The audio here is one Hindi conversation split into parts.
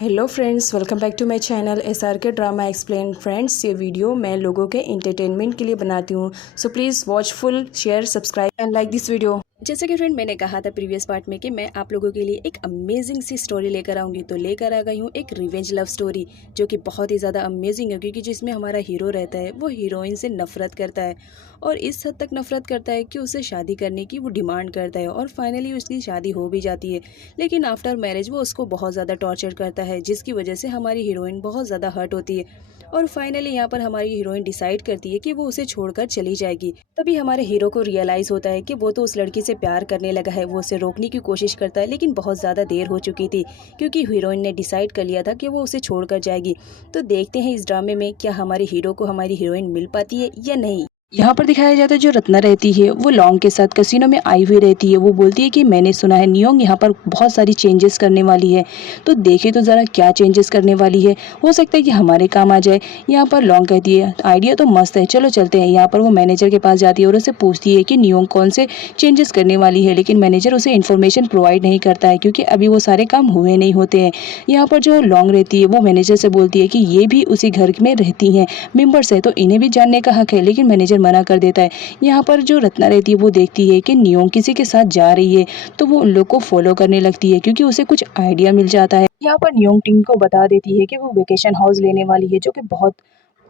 Hello friends, welcome back to my channel SRK drama explain. Friends, ये वीडियो मैं लोगों के एंटरटेनमेंट के लिए बनाती हूँ, so please watch full, share, subscribe and like this video. जैसे कि फ्रेंड मैंने कहा था प्रीवियस पार्ट में कि मैं आप लोगों के लिए एक अमेजिंग सी स्टोरी लेकर आऊँगी, तो लेकर आ गई हूँ एक रिवेंज लव स्टोरी जो कि बहुत ही ज़्यादा अमेजिंग है, क्योंकि जिसमें हमारा हीरो रहता है वो हीरोइन से नफरत करता है और इस हद तक नफरत करता है कि उससे शादी करने की वो डिमांड करता है और फाइनली उसकी शादी हो भी जाती है। लेकिन आफ्टर मैरिज वो उसको बहुत ज़्यादा टॉर्चर करता है, जिसकी वजह से हमारी हीरोइन बहुत ज़्यादा हर्ट होती है और फाइनली यहाँ पर हमारी हीरोइन डिसाइड करती है कि वो उसे छोड़कर चली जाएगी। तभी हमारे हीरो को रियलाइज़ होता है कि वो तो उस लड़की से प्यार करने लगा है। वो उसे रोकने की कोशिश करता है लेकिन बहुत ज़्यादा देर हो चुकी थी, क्योंकि हीरोइन ने डिसाइड कर लिया था कि वो उसे छोड़कर जाएगी। तो देखते हैं इस ड्रामे में क्या हमारे हीरो को हमारी हीरोइन मिल पाती है या नहीं। यहाँ पर दिखाया जाता है जो रत्ना रहती है वो लॉन्ग के साथ कसिनो में आई हुई रहती है। वो बोलती है कि मैंने सुना है नियोंग यहाँ पर बहुत सारी चेंजेस करने वाली है, तो देखे तो ज़रा क्या चेंजेस करने वाली है, हो सकता है कि हमारे काम आ जाए। यहाँ पर लॉन्ग कहती है आइडिया तो मस्त है, चलो चलते हैं। यहाँ पर वो मैनेजर के पास जाती है और उसे पूछती है कि नियोंग कौन से चेंजेस करने वाली है, लेकिन मैनेजर उसे इन्फॉर्मेशन प्रोवाइड नहीं करता है क्योंकि अभी वो सारे काम हुए नहीं होते हैं। यहाँ पर जो लॉन्ग रहती है वो मैनेजर से बोलती है कि ये भी उसी घर में रहती हैं, मेंबर्स है, तो इन्हें भी जानने का हक है, लेकिन मैनेजर मना कर देता है। यहाँ पर जो रत्ना रहती है वो देखती है कि नियोंग किसी के साथ जा रही है, तो वो उन लोग को फॉलो करने लगती है क्योंकि उसे कुछ आइडिया मिल जाता है। यहाँ पर नियोंग टिंग को बता देती है कि वो वेकेशन हाउस लेने वाली है जो कि बहुत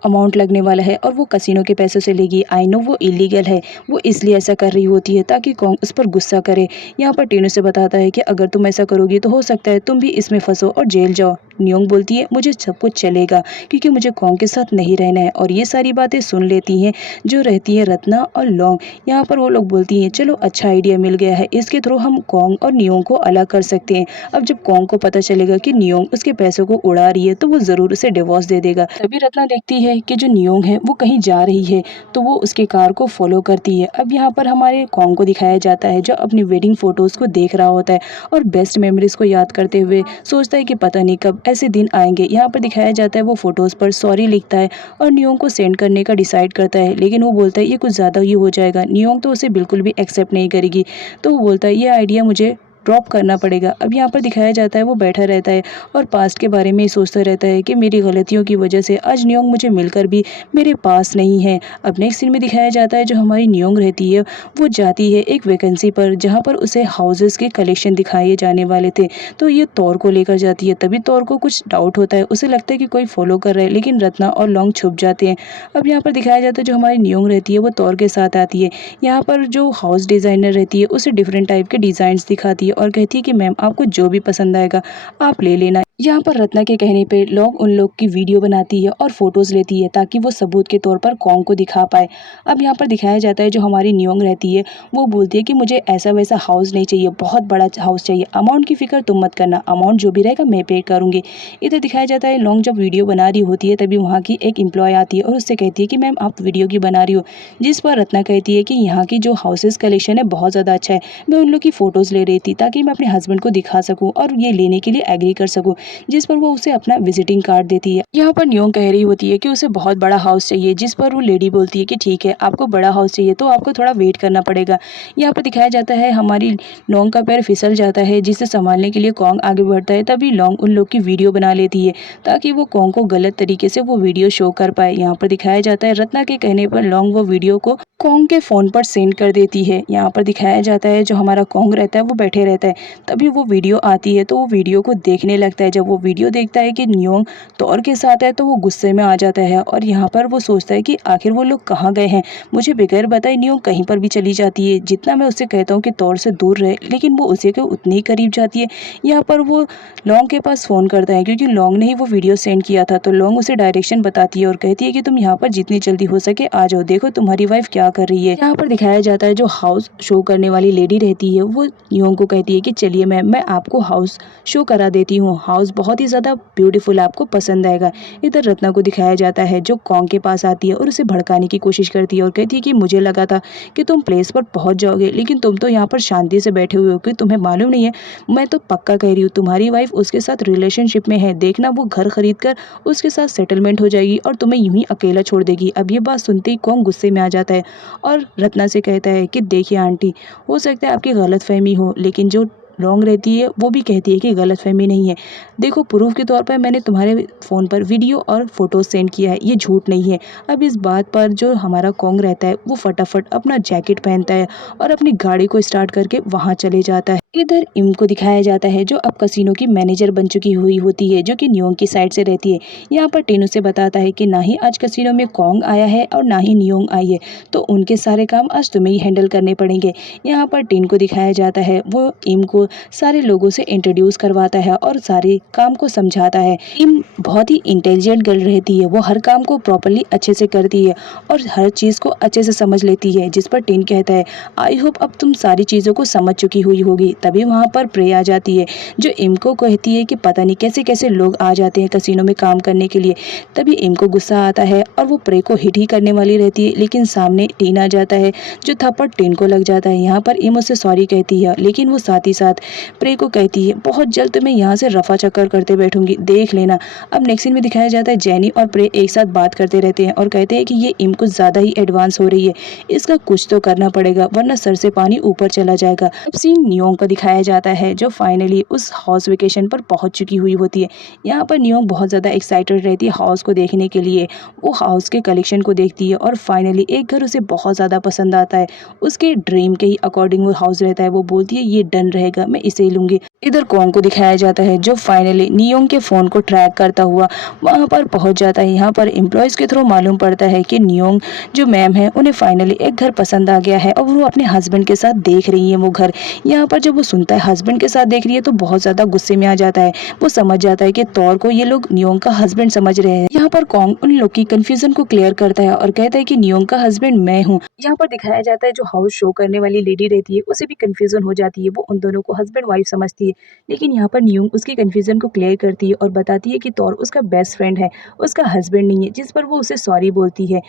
अमाउंट लगने वाला है और वो कसिनो के पैसों से लेगी। आई नो वो इलीगल है, वो इसलिए ऐसा कर रही होती है ताकि कौन उस पर गुस्सा करे। यहाँ पर टीनू से बताता है कि अगर तुम ऐसा करोगी तो हो सकता है तुम भी इसमें फंसो और जेल जाओ। नियोंग बोलती है मुझे सब कुछ चलेगा क्योंकि मुझे कौन के साथ नहीं रहना है, और ये सारी बातें सुन लेती हैं जो रहती है रत्ना और लौंग। यहाँ पर वो लोग बोलती हैं चलो अच्छा आइडिया मिल गया है, इसके थ्रू हम कौंग और नियोंग को अलग कर सकते हैं। अब जब कौंग को पता चलेगा कि नियोंग उसके पैसों को उड़ा रही है तो वो ज़रूर उसे डिवोर्स दे देगा। तभी रत्ना देखती है कि जो नियोंग है वो कहीं जा रही है, तो वो उसके कार को फॉलो करती है। अब यहाँ पर हमारे कॉन्ग को दिखाया जाता है जो अपनी वेडिंग फोटोज़ को देख रहा होता है और बेस्ट मेमोरीज को याद करते हुए सोचता है कि पता नहीं कब ऐसे दिन आएंगे। यहाँ पर दिखाया जाता है वो फोटोज़ पर सॉरी लिखता है और नियोंग को सेंड करने का डिसाइड करता है, लेकिन वो बोलता है ये कुछ ज़्यादा ही हो जाएगा। नियोंग तो उसे बिल्कुल भी एक्सेप्ट नहीं करेगी, तो वो बोलता है ये आइडिया मुझे ड्रॉप करना पड़ेगा। अब यहाँ पर दिखाया जाता है वो बैठा रहता है और पास्ट के बारे में ही सोचता रहता है कि मेरी गलतियों की वजह से आज नियोंग मुझे मिलकर भी मेरे पास नहीं है। अब नेक्स्ट सीन में दिखाया जाता है जो हमारी नियोंग रहती है वो जाती है एक वैकेंसी पर जहाँ पर उसे हाउसेस के कलेक्शन दिखाए जाने वाले थे, तो ये तौर को लेकर जाती है। तभी तौर को कुछ डाउट होता है, उसे लगता है कि कोई फॉलो कर रहा है, लेकिन रत्ना और लौंग छुप जाते हैं। अब यहाँ पर दिखाया जाता है जो हमारी नियोंग रहती है वो तौर के साथ आती है। यहाँ पर जो हाउस डिज़ाइनर रहती है उसे डिफरेंट टाइप के डिज़ाइंस दिखाती है और कहती है कि मैम आपको जो भी पसंद आएगा आप ले लेना। यहाँ पर रत्ना के कहने पे लोग उन लोग की वीडियो बनाती है और फोटोज़ लेती है ताकि वो सबूत के तौर पर कौन को दिखा पाए। अब यहाँ पर दिखाया जाता है जो हमारी नियोंग रहती है वो बोलती है कि मुझे ऐसा वैसा हाउस नहीं चाहिए, बहुत बड़ा हाउस चाहिए, अमाउंट की फिक्र तुम मत करना, अमाउंट जो भी रहेगा मैं पे करूँगी। इधर दिखाया जाता है लॉन्ग जब वीडियो बना रही होती है तभी वहाँ की एक एम्प्लॉय आती है और उससे कहती है कि मैम आप वीडियो की बना रही हो, जिस पर रत्ना कहती है कि यहाँ की जो हाउसेस कलेक्शन है बहुत ज़्यादा अच्छा है, मैं उन लोग की फ़ोटोज़ ले रही थी ताकि मैं अपने हस्बैंड को दिखा सकूँ और ये लेने के लिए एग्री कर सकूँ, जिस पर वो उसे अपना विजिटिंग कार्ड देती है। यहाँ पर नियोंग कह रही होती है कि उसे बहुत बड़ा हाउस चाहिए, जिस पर वो लेडी बोलती है कि ठीक है आपको बड़ा हाउस चाहिए तो आपको थोड़ा वेट करना पड़ेगा। यहाँ पर दिखाया जाता है हमारी लौंग का पैर फिसल जाता है जिसे संभालने के लिए कौंग आगे बढ़ता है, तभी लौंग उन लोग की वीडियो बना लेती है ताकि वो कौंग को गलत तरीके से वो वीडियो शो कर पाए। यहाँ पर दिखाया जाता है रत्ना के कहने पर लौंग वो वीडियो को कौंग के फ़ोन पर सेंड कर देती है। यहाँ पर दिखाया जाता है जो हमारा कौंग रहता है वो बैठे रहता है, तभी वो वीडियो आती है तो वो वीडियो को देखने लगता है। जब वो वीडियो देखता है कि नियोंग तौर के साथ है तो वो गुस्से में आ जाता है और यहाँ पर वो सोचता है कि आखिर वो लोग कहाँ गए हैं, मुझे बगैर बताए नियोंग कहीं पर भी चली जाती है। जितना मैं उससे कहता हूँ कि तौर से दूर रहे, लेकिन वो उसी के उतनी ही करीब जाती है। यहाँ पर वो लौंग के पास फ़ोन करता है क्योंकि लौंग ने ही वो वीडियो सेंड किया था, तो लौंग उसे डायरेक्शन बताती है और कहती है कि तुम यहाँ पर जितनी जल्दी हो सके आ जाओ, देखो तुम्हारी वाइफ क्या कर रही है। यहाँ पर दिखाया जाता है जो हाउस शो करने वाली लेडी रहती है वो नियोंग को कहती है कि चलिए मैम मैं आपको हाउस शो करा देती हूँ, हाउस बहुत ही ज़्यादा ब्यूटीफुल है, आपको पसंद आएगा। इधर रत्ना को दिखाया जाता है जो कौंग के पास आती है और उसे भड़काने की कोशिश करती है और कहती है कि मुझे लगा था कि तुम प्लेस पर पहुँच जाओगे, लेकिन तुम तो यहाँ पर शांति से बैठे हुए हो कि तुम्हें मालूम नहीं है। मैं तो पक्का कह रही हूँ तुम्हारी वाइफ उसके साथ रिलेशनशिप में है, देखना वो घर खरीद कर उसके साथ सेटलमेंट हो जाएगी और तुम्हें यूं ही अकेला छोड़ देगी। अब ये बात सुनते ही कौंग गुस्से में आ जाता है और रत्ना से कहता है कि देखिए आंटी, हो सकता है आपकी गलतफहमी हो, लेकिन जो रॉन्ग रहती है वो भी कहती है कि गलतफहमी नहीं है। देखो प्रूफ के तौर पर मैंने तुम्हारे फ़ोन पर वीडियो और फ़ोटो सेंड किया है, ये झूठ नहीं है। अब इस बात पर जो हमारा कॉन्ग रहता है वो फटाफट अपना जैकेट पहनता है और अपनी गाड़ी को स्टार्ट करके वहाँ चले जाता है। इधर इम को दिखाया जाता है जो अब कसिनो की मैनेजर बन चुकी हुई होती है, जो कि नियोंग की साइड से रहती है। यहाँ पर टीनू से बताता है कि ना ही आज कसिनो में कॉन्ग आया है और ना ही नियोंग आई है, तो उनके सारे काम आज तुम्हें ही हैंडल करने पड़ेंगे। यहाँ पर टीन को दिखाया जाता है वो इम को सारे लोगों से इंट्रोड्यूस करवाता है और सारे काम को समझाता है। इम बहुत ही इंटेलिजेंट गर्ल रहती है, वो हर काम को प्रॉपरली अच्छे से करती है और हर चीज़ को अच्छे से समझ लेती है। जिस पर टीन कहता है आई होप अब तुम सारी चीज़ों को समझ चुकी हुई होगी। तभी वहाँ पर प्रे आ जाती है जो इम को कहती है कि पता नहीं कैसे कैसे लोग आ जाते हैं कसिनो में काम करने के लिए। तभी इम को गुस्सा आता है और वो प्रे को हिट ही करने वाली रहती है, लेकिन सामने टीन आ जाता है जो थप्पड़ टीन को लग जाता है। यहाँ पर इम उससे सॉरी कहती है, लेकिन वो साथ ही साथ प्रे को कहती है बहुत जल्द तो मैं यहाँ से रफा चक्कर करते बैठूंगी, देख लेना। अब नेक्स्ट सीन में दिखाया जाता है जेनी और प्रे एक साथ बात करते रहते हैं और कहते हैं कि ये इम कुछ ज़्यादा ही एडवांस हो रही है, इसका कुछ तो करना पड़ेगा वरना सर से पानी ऊपर चला जाएगा। अब सीन नियोंग को दिखाया जाता है जो फाइनली उस हाउस वेकेशन पर पहुंच चुकी हुई होती है। यहाँ पर नियोंग बहुत ज़्यादा एक्साइटेड रहती है हाउस को देखने के लिए। वो हाउस के कलेक्शन को देखती है और फाइनली एक घर उसे बहुत ज़्यादा पसंद आता है। उसके ड्रीम के ही अकॉर्डिंग वो हाउस रहता है। वो बोलती है ये डन रहेगा, मैं इसे ही लूँगी। इधर कॉन्ग को दिखाया जाता है जो फाइनली नियोंग के फ़ोन को ट्रैक करता हुआ वहाँ पर पहुँच जाता है। यहाँ पर एम्प्लॉयज़ के थ्रू मालूम पड़ता है कि नियोंग जो मैम है उन्हें फाइनली एक घर पसंद आ गया है और वो अपने हस्बैंड के साथ देख रही है वो घर। यहाँ पर जब वो सुनता है हस्बैंड के साथ देख रही है तो बहुत ज़्यादा गुस्से में आ जाता है। वो समझ जाता है कि तौर को ये लोग नियोंग का हस्बैंड समझ रहे हैं। यहाँ पर कॉन्ग उन लोग की कंफ्यूजन को क्लियर करता है और कहता है कि नियोंग का हस्बैंड मैं हूँ। यहाँ पर दिखाया जाता है जो हाउस शो करने वाली लेडी रहती है उसे भी कंफ्यूजन हो जाती है, वो उन दोनों को हस्बैंड वाइफ समझती है। लेकिन यहाँ पर नियोंग उसकी कंफ्यूजन को क्लियर करती है और बताती है कि तौर उसका बेस्ट फ्रेंड है, उसका हस्बैंड नहीं है, जिस पर वो उसे सॉरी बोलती है।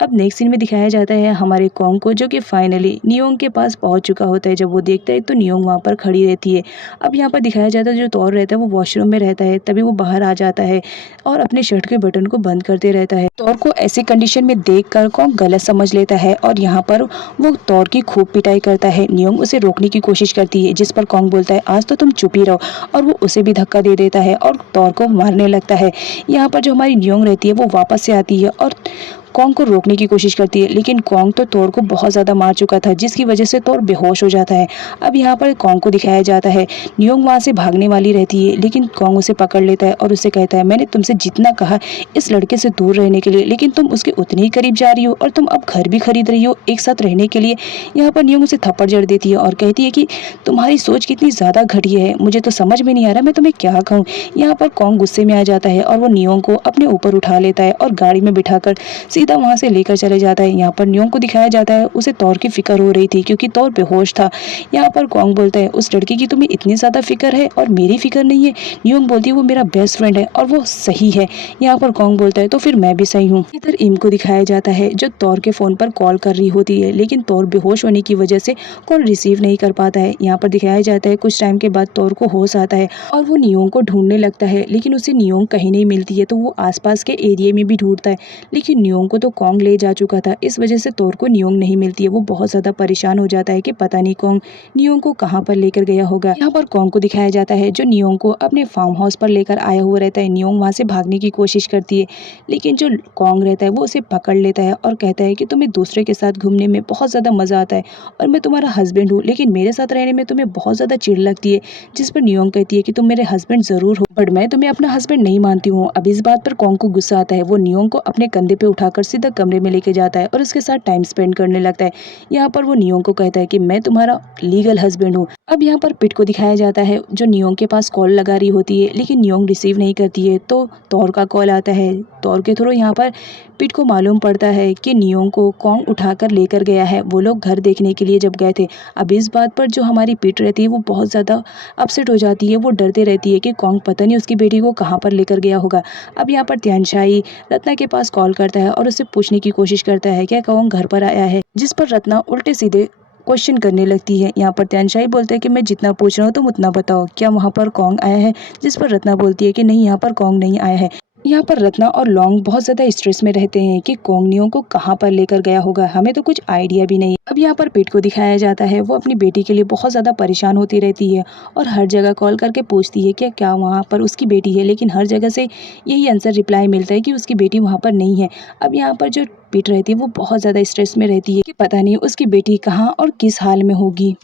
अब नेक्स्ट सीन में दिखाया जाता है हमारे कॉन्ग को जो कि फाइनली नियोंग के पास पहुंच चुका होता है। जब वो देखता है तो नियोंग वहां पर खड़ी रहती है। अब यहाँ पर दिखाया जाता है जो तौर रहता है वो वॉशरूम में रहता है, तभी वो बाहर आ जाता है और अपने शर्ट के बटन को बंद करते रहता है। तौर को ऐसी कंडीशन में देख कर कॉन्ग गलत समझ लेता है और यहाँ पर वो तौर की खूब पिटाई करता है। नियोंग उसे रोकने की कोशिश करती है, जिस पर कॉन्ग बोलता है आज तो तुम चुप ही रहो, और वो उसे भी धक्का दे देता है और तौर को मारने लगता है। यहाँ पर जो हमारी नियोंग रहती है वो वापस से आती है और कॉन्ग को रोकने की कोशिश करती है, लेकिन कॉन्ग तो तौर को बहुत ज़्यादा मार चुका था, जिसकी वजह से तौर बेहोश हो जाता है। अब यहाँ पर कॉन्ग को दिखाया जाता है नियोंग वहाँ से भागने वाली रहती है, लेकिन कॉन्ग उसे पकड़ लेता है और उसे कहता है मैंने तुमसे जितना कहा इस लड़के से दूर रहने के लिए, लेकिन तुम उसके उतने ही करीब जा रही हो और तुम अब घर भी खरीद रही हो एक साथ रहने के लिए। यहाँ पर नियोंग उसे थप्पड़ जड़ देती है और कहती है कि तुम्हारी सोच कितनी ज़्यादा घटिया है, मुझे तो समझ में नहीं आ रहा मैं तुम्हें क्या कहूँ। यहाँ पर कॉन्ग गुस्से में आ जाता है और वो नियोंग को अपने ऊपर उठा लेता है और गाड़ी में बिठाकर सीधा वहाँ से लेकर चले जाता है। यहाँ पर नियोंग को दिखाया जाता है उसे तौर की फिक्र हो रही थी क्योंकि तौर बेहोश था। यहाँ पर कॉन्ग बोलता है उस लड़की की तुम्हें इतनी ज़्यादा फिक्र है और मेरी फिक्र नहीं है। नियोंग बोलती है वो मेरा बेस्ट फ्रेंड है और वो सही है। यहाँ पर कॉन्ग बोलता है तो फिर मैं भी सही हूँ। इधर इम को दिखाया जाता है जो तौर के फ़ोन पर कॉल कर रही होती है, लेकिन तौर बेहोश होने की वजह से कॉल रिसीव नहीं कर पाता है। यहाँ पर दिखाया जाता है कुछ टाइम के बाद तौर को होश आता है और वो नियोंग को ढूंढने लगता है, लेकिन उसे नियोंग कहीं नहीं मिलती है। तो वो आसपास के एरिया में भी ढूंढता है, लेकिन नियोंग को तो कॉन्ग ले जा चुका था। इस वजह से तौर को नियोंग नहीं मिलती है। वो बहुत ज़्यादा परेशान हो जाता है कि पता नहीं कॉन्ग नियोंग को कहाँ पर लेकर गया होगा। यहाँ पर कॉन्ग को दिखाया जाता है जो नियोंग को अपने फार्म हाउस पर लेकर आया हुआ रहता है। नियोंग वहाँ से भागने की कोशिश करती है, लेकिन जो कॉन्ग रहता है वो उसे पकड़ लेता है और कहता है कि तुम्हें दूसरे के साथ घूमने में बहुत ज़्यादा मज़ा आता है और मैं तुम्हारा हस्बैंड हूँ, लेकिन मेरे साथ रहने में तुम्हें बहुत ज़्यादा चिढ़ लगती है। जिस पर नियोंग कहती है कि तुम मेरे हस्बैंड ज़रूर हो बट मैं तुम्हें अपना हस्बैंड नहीं मानती हूँ। अब इस बात पर कॉन्ग को गुस्सा आता है। वो नियोंग को अपने कंधे पे उठाकर सीधा कमरे में लेके जाता है और उसके साथ टाइम स्पेंड करने लगता है। यहाँ पर वो नियोंग को कहता है कि मैं तुम्हारा लीगल हस्बैंड हूँ। अब यहाँ पर पिट को दिखाया जाता है जो नियोंग के पास कॉल लगा रही होती है, लेकिन नियोंग रिसीव नहीं करती है। तो तौर का कॉल आता है। तौर के थ्रू यहाँ पर पिट को मालूम पड़ता है कि नियोंग को कॉन्ग उठाकर लेकर गया है, वो लोग घर देखने के लिए जब गए थे। अब इस बात पर जो हमारी पिट रहती है वो बहुत ज़्यादा अपसेट हो जाती है। वो डरते रहती है कि कॉन्ग पता नहीं उसकी बेटी को कहाँ पर लेकर गया होगा। अब यहाँ पर त्यानशाई रत्ना के पास कॉल करता है और उससे पूछने की कोशिश करता है क्या कॉन्ग घर पर आया है, जिस पर रत्ना उल्टे सीधे क्वेश्चन करने लगती है। यहाँ पर त्यानशाई बोलता है कि मैं जितना पूछ रहा हूँ तुम उतना बताओ, क्या वहाँ पर कॉन्ग आया है, जिस पर रत्ना बोलती है कि नहीं यहाँ पर कॉन्ग नहीं आया है। यहाँ पर रत्ना और लौंग बहुत ज़्यादा स्ट्रेस में रहते हैं कि कोंगनियों को कहाँ पर लेकर गया होगा, हमें तो कुछ आइडिया भी नहीं है। अब यहाँ पर पिट को दिखाया जाता है, वो अपनी बेटी के लिए बहुत ज़्यादा परेशान होती रहती है और हर जगह कॉल करके पूछती है कि क्या वहाँ पर उसकी बेटी है, लेकिन हर जगह से यही आंसर रिप्लाई मिलता है कि उसकी बेटी वहाँ पर नहीं है। अब यहाँ पर जो पिट रहती है वो बहुत ज़्यादा स्ट्रेस में रहती है कि पता नहीं उसकी बेटी कहाँ और किस हाल में होगी।